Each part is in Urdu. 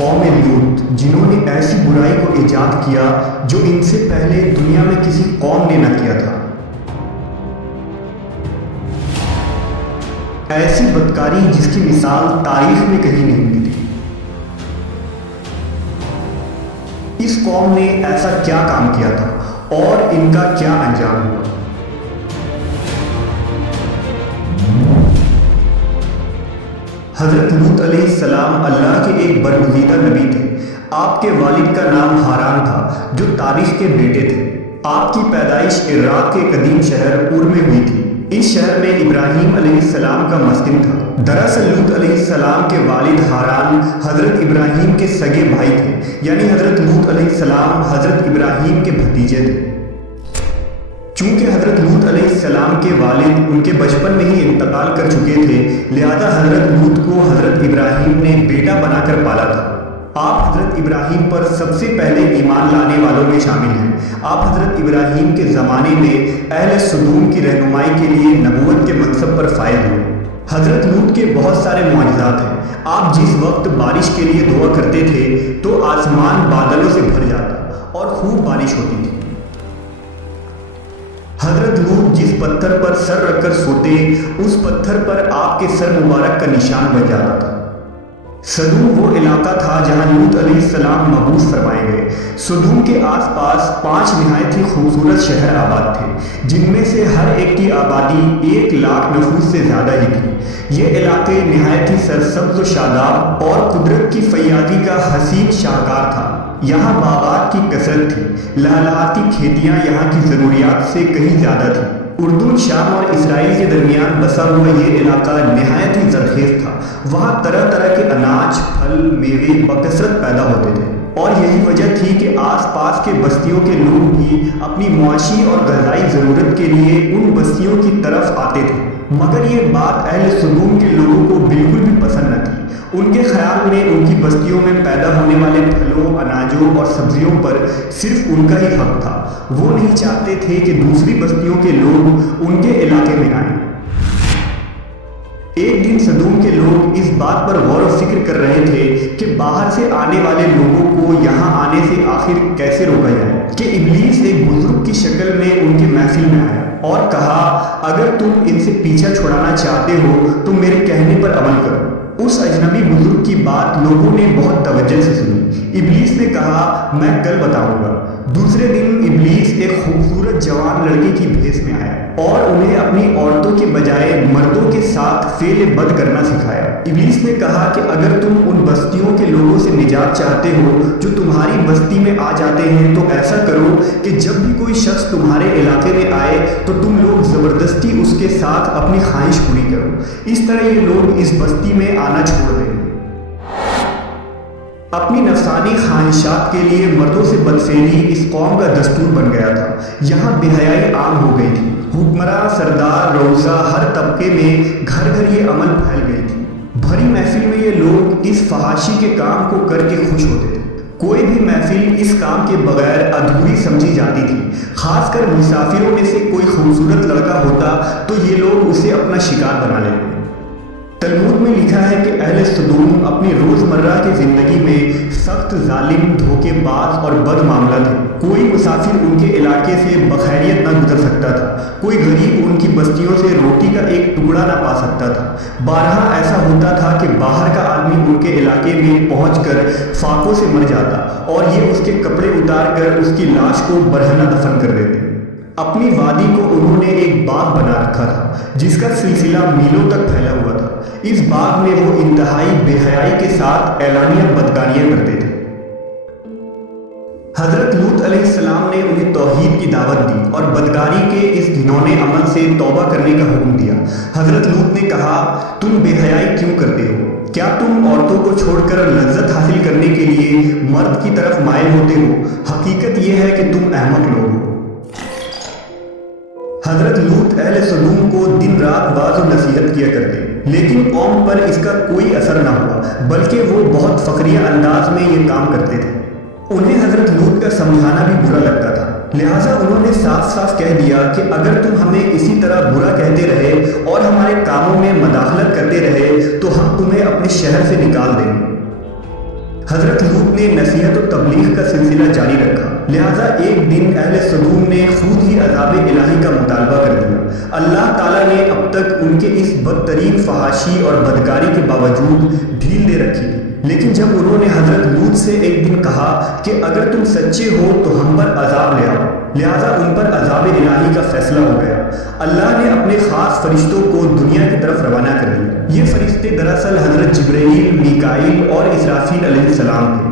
قوم لوط جنہوں نے ایسی برائی کو ایجاد کیا جو ان سے پہلے دنیا میں کسی قوم نے نہ کیا تھا۔ ایسی بدکاری جس کی مثال تاریخ میں کہیں نہیں ملی تھی۔ اس قوم نے ایسا کیا کام کیا تھا اور ان کا کیا انجام ہوا؟ حضرت لوط علیہ السلام اللہ کے ایک برگزیدہ نبی تھے۔ آپ کے والد کا نام ہاران تھا جو تاریخ کے بیٹے تھے۔ آپ کی پیدائش عراق کے قدیم شہر اور میں ہوئی تھی۔ اس شہر میں ابراہیم علیہ السلام کا مسکن تھا۔ دراصل لوط علیہ السلام کے والد ہاران حضرت ابراہیم کے سگے بھائی تھے، یعنی حضرت لوط علیہ السلام حضرت ابراہیم کے بھتیجے تھے۔ چونکہ حضرت لوط علیہ السلام کے والد ان کے بچپن میں ہی انتقال کر چکے تھے، لہذا حضرت لوط کو حضرت ابراہیم نے بیٹا بنا کر پالا تھا۔ آپ حضرت ابراہیم پر سب سے پہلے ایمان لانے والوں میں شامل ہیں۔ آپ حضرت ابراہیم کے زمانے میں اہل سدوم کی رہنمائی کے لیے نبوت کے منصب پر فائز ہوئے۔ حضرت لوط کے بہت سارے معجزات ہیں۔ آپ جس وقت بارش کے لیے دعا کرتے تھے تو آسمان بادلوں سے بھر جاتا اور خوب بارش ہوتی تھی۔ حضرت لوط جس پتھر پر سر رکھ کر سوتے، اس پتھر پر آپ کے سر مبارک کا نشان بن جاتا تھا۔ سدوم وہ علاقہ تھا جہاں لوط علیہ السلام مبعوث فرمائے گئے۔ سدوم کے آس پاس 5 نہایت ہی خوبصورت شہر آباد تھے، جن میں سے ہر ایک کی آبادی 1,00,000 نفوس سے زیادہ ہی تھی۔ یہ علاقے نہایت ہی سرسبز و شاداب اور قدرت کی فیاضی کا حسین شاہکار تھا۔ یہاں باغات کی کثرت تھی، لہلہاتی کھیتیاں یہاں کی ضروریات سے کہیں زیادہ تھیں۔ اردن، شام اور اسرائیل کے درمیان بسا ہوا یہ علاقہ نہایت ہی زرخیز تھا۔ وہاں طرح طرح کے اناج، پھل، میوے بکثرت پیدا ہوتے تھے، اور یہی وجہ تھی کہ آس پاس کے بستیوں کے لوگ بھی اپنی معاشی اور غذائی ضرورت کے لیے ان بستیوں کی طرف آتے تھے۔ مگر یہ بات اہل سدوم کے لوگوں کو بالکل بھی پسند نہ تھی۔ ان کے خیال میں ان کی بستیوں میں پیدا ہونے والے پھلوں، اناجوں اور سبزیوں پر صرف ان کا ہی حق تھا۔ وہ نہیں چاہتے تھے کہ دوسری بستیوں کے لوگ ان کے علاقے میں آئیں۔ ایک دن سدوم کے لوگ اس بات پر غور و فکر کر رہے تھے کہ باہر سے آنے والے لوگوں کو یہاں آنے سے آخر کیسے روکا جائے، کہ ابلیس ایک بزرگ کی شکل میں ان کے محفل میں آیا اور کہا، اگر تم ان سے پیچھا چھڑانا چاہتے ہو تو میرے کہنے پر عمل کرو۔ اس اجنبی بزرگ کی بات لوگوں نے بہت توجہ سے سنی۔ ابلیس نے کہا، میں کل بتاؤں گا۔ دوسرے دن ابلیس ایک خوبصورت جوان لڑکی کی بھیس میں آیا اور انہیں اپنی عورتوں کے بجائے مردوں کے ساتھ فعل بد کرنا سکھایا۔ ابلیس نے کہا کہ اگر تم ان بستیوں کے لوگوں سے نجات چاہتے ہو جو تمہاری بستی میں آ جاتے ہیں تو ایسا کرو کہ جب بھی کوئی شخص تمہارے علاقے میں آئے تو تم لوگ زبردستی اس کے ساتھ اپنی خواہش پوری کرو۔ اس طرح یہ لوگ اس بستی میں آنا چھوڑ دیں۔ اپنی نفسانی خواہشات کے لیے مردوں سے بدفعلی اس قوم کا دستور بن گیا تھا۔ یہاں بے حیائی عام ہو گئی تھی۔ حکمراں، سردار، روزہ، ہر طبقے میں گھر گھر یہ عمل پھیل گئی تھی۔ بھری محفل میں یہ لوگ اس فحاشی کے کام کو کر کے خوش ہوتے تھے۔ کوئی بھی محفل اس کام کے بغیر ادھوری سمجھی جاتی تھی۔ خاص کر مسافروں میں سے کوئی خوبصورت لڑکا ہوتا تو یہ لوگ اسے اپنا شکار بنا لیتے۔ تلمود میں لکھا ہے کہ اہل سدوم اپنی روزمرہ کی زندگی میں سخت ظالم، دھوکے باز اور بد معاملہ تھے۔ کوئی مسافر ان کے علاقے سے بخیریت نہ گزر سکتا تھا۔ کوئی غریب ان کی بستیوں سے روٹی کا ایک ٹکڑا نہ پا سکتا تھا۔ بارہا ایسا ہوتا تھا کہ باہر کا آدمی ان کے علاقے میں پہنچ کر فاقوں سے مر جاتا اور یہ اس کے کپڑے اتار کر اس کی لاش کو برہنہ دفن کر دیتے۔ اپنی وادی کو انہوں نے ایک باغ بنا رکھا تھا جس کا سلسلہ میلوں تک پھیلا ہوا تھا۔ اس باغ میں وہ انتہائی بے حیائی کے ساتھ اعلانیہ بدکاریاں کرتے تھے۔ حضرت لوط علیہ السلام نے انہیں توحید کی دعوت دی اور بدکاری کے اس گھنونے عمل سے توبہ کرنے کا حکم دیا۔ حضرت لوط نے کہا، تم بے حیائی کیوں کرتے ہو؟ کیا تم عورتوں کو چھوڑ کر لذت حاصل کرنے کے لیے مرد کی طرف مائل ہوتے ہو؟ حقیقت یہ ہے کہ تم احمق لوگ ہو۔ حضرت لوط اہل سدوم کو دن رات واعظ و نصیحت کیا کرتے، لیکن قوم پر اس کا کوئی اثر نہ ہوا، بلکہ وہ بہت فخریہ انداز میں یہ کام کرتے تھے۔ انہیں حضرت لوط کا سمجھانا بھی برا لگتا تھا، لہٰذا انہوں نے صاف صاف کہہ دیا کہ اگر تم ہمیں اسی طرح برا کہتے رہے اور ہمارے کاموں میں مداخلت کرتے رہے تو ہم تمہیں اپنے شہر سے نکال دیں گے۔ حضرت لوط نے نصیحت و تبلیغ کا سلسلہ جاری رکھا، لہٰذا ایک دن اہل صدوم نے خود ہی عذاب الہی کا مطالبہ کر دیا۔ اللہ تعالیٰ نے اب تک ان کے اس بدترین فحاشی اور بدکاری کے باوجود ڈھیل دے رکھی تھی، لیکن جب انہوں نے حضرت لوط سے ایک دن کہا کہ اگر تم سچے ہو تو ہم پر عذاب لے آؤ، لہٰذا ان پر عذاب الہی کا فیصلہ ہو گیا۔ اللہ نے اپنے خاص فرشتوں کو دنیا کی طرف روانہ کر دیا۔ یہ فرشتے دراصل حضرت جبرائیل، میکائیل اور اسرافیل علیہ السلام تھے۔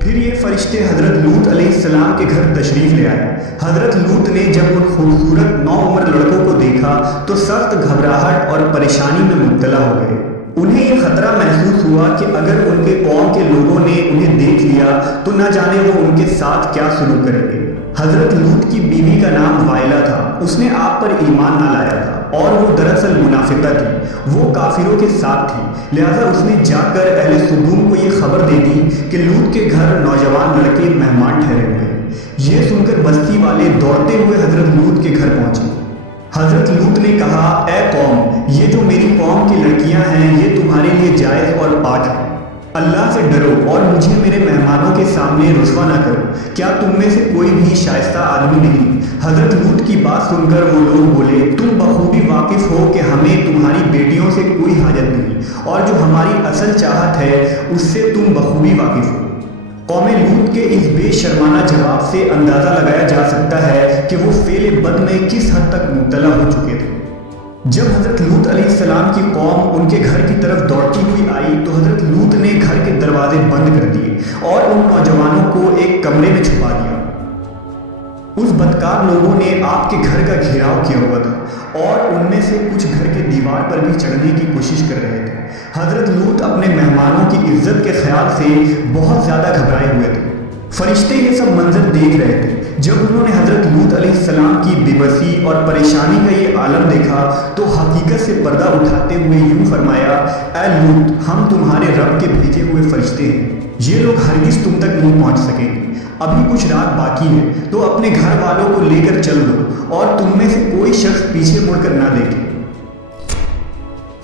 پھر یہ فرشتے حضرت لوط علیہ السلام کے گھر تشریف لے آئے۔ حضرت لوط نے جب ان خوبصورت نوعمر لڑکوں کو دیکھا تو سخت گھبراہٹ اور پریشانی میں مبتلا ہو گئے۔ انہیں یہ خطرہ محسوس ہوا کہ اگر ان کے قوم کے لوگوں نے انہیں دیکھ لیا تو نہ جانے وہ ان کے ساتھ کیا سلوک کریں گے۔ حضرت لوط کی بیوی کا نام وائلہ تھا، اس نے آپ پر ایمان نہ لایا تھا اور وہ دراصل منافقہ تھی، وہ کافروں کے ساتھ تھی، لہٰذا اس نے جا کر اہل صدوم کو یہ خبر دے دی کہ لوط کے گھر نوجوان لڑکے مہمان ٹھہرے ہوئے ہیں۔ یہ سن کر بستی والے دوڑتے ہوئے حضرت لوط کے گھر پہنچے۔ حضرت لوط نے کہا، اے قوم، یہ جو میری قوم کی لڑکیاں ہیں یہ تمہارے لیے جائز اور پاک ہے، اللہ سے ڈرو اور مجھے میرے مہمانوں کے سامنے رسوا نہ کرو، کیا تم میں سے کوئی بھی شائستہ آدمی نہیں؟ حضرت لوط کی بات سن کر وہ لوگ بولے، تم بخوبی واقف ہو کہ ہمیں تمہاری بیٹیوں سے کوئی حاجت نہیں، اور جو ہماری اصل چاہت ہے اس سے تم بخوبی واقف ہو۔ قوم لوط کے اس بے شرمانہ جواب سے اندازہ لگایا جا سکتا ہے کہ وہ فعل بد میں کس حد تک مبتلا ہو چکے تھے۔ جب حضرت لوط علیہ السلام کی قوم ان کے گھر کی طرف دوڑتی ہوئی آئی تو حضرت لوط نے گھر کے دروازے بند کر دیے اور ان نوجوانوں کو ایک کمرے میں چھپا دیا۔ اس بدکار لوگوں نے آپ کے گھر کا گھیراؤ کیا ہوا تھا اور ان میں سے کچھ گھر کے دیوار پر بھی چڑھنے کی کوشش کر رہے تھے۔ حضرت لوط اپنے مہمانوں کی عزت کے خیال سے بہت زیادہ گھبرائے ہوئے تھے۔ فرشتے یہ سب منظر دیکھ رہے تھے۔ جب انہوں نے حضرت لوط علیہ السلام کی بے بسی اور پریشانی کا یہ عالم دیکھا تو حقیقت سے پردہ اٹھاتے ہوئے یوں فرمایا، اے لوط، ہم تمہارے رب کے بھیجے ہوئے فرشتے ہیں، یہ لوگ ہرگز تم تک نہیں پہنچ سکیں گے، ابھی کچھ رات باقی ہے تو اپنے گھر والوں کو لے کر چل دو اور تم میں سے کوئی شخص پیچھے مڑ کر نہ دیکھے۔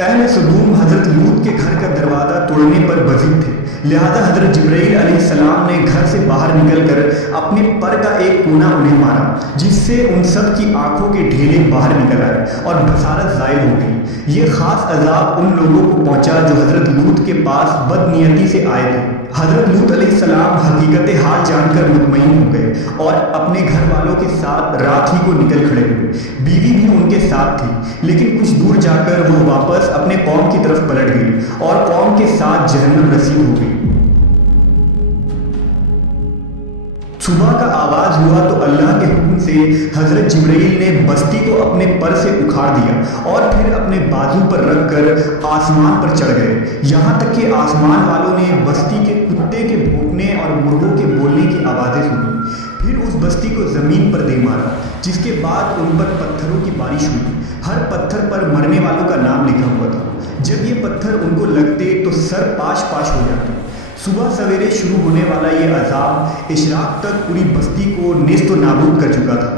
اہل صدوم حضرت لوط کے گھر کا دروازہ توڑنے پر بضد تھے، لہذا حضرت جبرائیل علیہ السلام نے گھر سے باہر نکل کر اپنے پر کا ایک کونا انہیں مارا، جس سے ان سب کی آنکھوں کے ڈھیلے باہر نکل آئے اور بصارت زائل ہو گئی۔ یہ خاص عذاب ان لوگوں کو پہنچا جو حضرت لوط کے پاس بدنیتی سے آئے تھے۔ حضرت لوط علیہ السلام حقیقت حال جان کر مطمئن ہو گئے اور اپنے گھر والوں کے ساتھ رات ہی کو نکل کھڑے ہوئے۔ بیوی بھی ان کے ساتھ تھی، لیکن کچھ دور جا کر وہ واپس اپنے قوم کی طرف پلٹ گئی اور قوم کے ساتھ جہنم رسید ہو گئی۔ صبح کا آغاز ہوا تو اللہ کے حکم سے حضرت جبرائیل نے بستی کو اپنے پر سے اکھاڑ دیا اور پھر اپنے بازو پر رکھ کر آسمان پر چڑھ گئے، یہاں تک کہ آسمان والوں نے بستی کے کتے کے بھونکنے اور مرغوں کے بولنے کی آوازیں سنی۔ پھر اس بستی کو زمین پر دے مارا، جس کے بعد ان پر پتھروں کی بارش ہوئی۔ ہر پتھر پر مرنے والوں کا نام لکھا ہوا تھا۔ جب یہ پتھر ان کو لگتے تو سر پاش پاش ہو جاتے۔ صبح سویرے شروع ہونے والا یہ عذاب اشراق تک پوری بستی کو نیست و نابود کر چکا تھا۔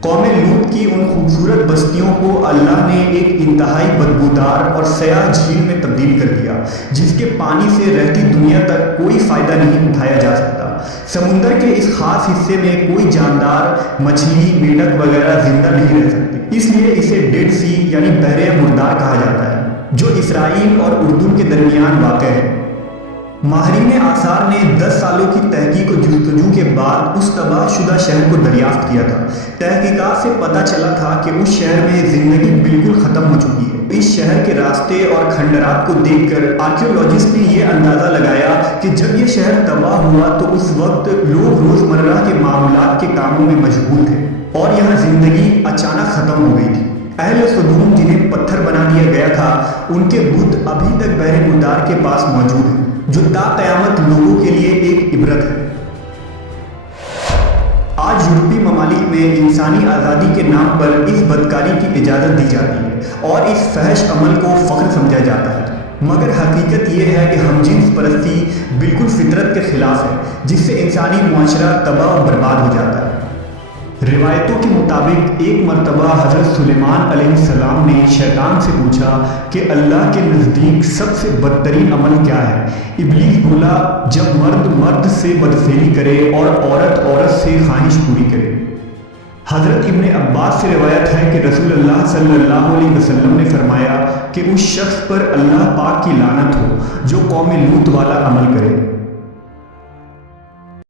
قوم لوط کی ان خوبصورت بستیوں کو اللہ نے ایک انتہائی بدبودار اور سیاہ جھیل میں تبدیل کر دیا، جس کے پانی سے رہتی دنیا تک کوئی فائدہ نہیں اٹھایا جا سکتا۔ سمندر کے اس خاص حصے میں کوئی جاندار، مچھلی، میڈک وغیرہ زندہ نہیں رہ سکتے، اس لیے اسے ڈیڈ سی یعنی بحر مردار کہا جاتا ہے، جو اسرائیل اور اردن کے درمیان واقع ہے۔ ماہرین آثار نے 10 سالوں کی تحقیق و جستجو کے بعد اس تباہ شدہ شہر کو دریافت کیا تھا۔ تحقیقات سے پتہ چلا تھا کہ اس شہر میں زندگی بالکل ختم ہو چکی ہے۔ اس شہر کے راستے اور کھنڈرات کو دیکھ کر آرکیولوجسٹ نے یہ اندازہ لگایا کہ جب یہ شہر تباہ ہوا تو اس وقت لوگ روزمرہ کے معاملات کے کاموں میں مشغول تھے اور یہاں زندگی اچانک ختم ہو گئی تھی۔ اہل صدوم جنہیں پتھر بنا دیا گیا تھا، ان کے بت ابھی تک بحر مردار کے پاس موجود ہیں، جو تا قیامت لوگوں کے لیے ایک عبرت ہے۔ آج یورپی ممالک میں انسانی آزادی کے نام پر اس بدکاری کی اجازت دی جاتی ہے اور اس فحش عمل کو فخر سمجھا جاتا ہے، مگر حقیقت یہ ہے کہ ہم جنس پرستی بالکل فطرت کے خلاف ہے، جس سے انسانی معاشرہ تباہ و برباد ہو جاتا ہے۔ روایتوں کے مطابق ایک مرتبہ حضرت سلیمان علیہ السلام نے شیطان سے پوچھا کہ اللہ کے نزدیک سب سے بدترین عمل کیا ہے؟ ابلیس بولا، جب مرد مرد سے بدفعلی کرے اور عورت عورت سے خواہش پوری کرے۔ حضرت ابن عباس سے روایت ہے کہ رسول اللہ صلی اللہ علیہ وسلم نے فرمایا کہ اس شخص پر اللہ پاک کی لعنت ہو جو قوم لوط والا عمل کرے۔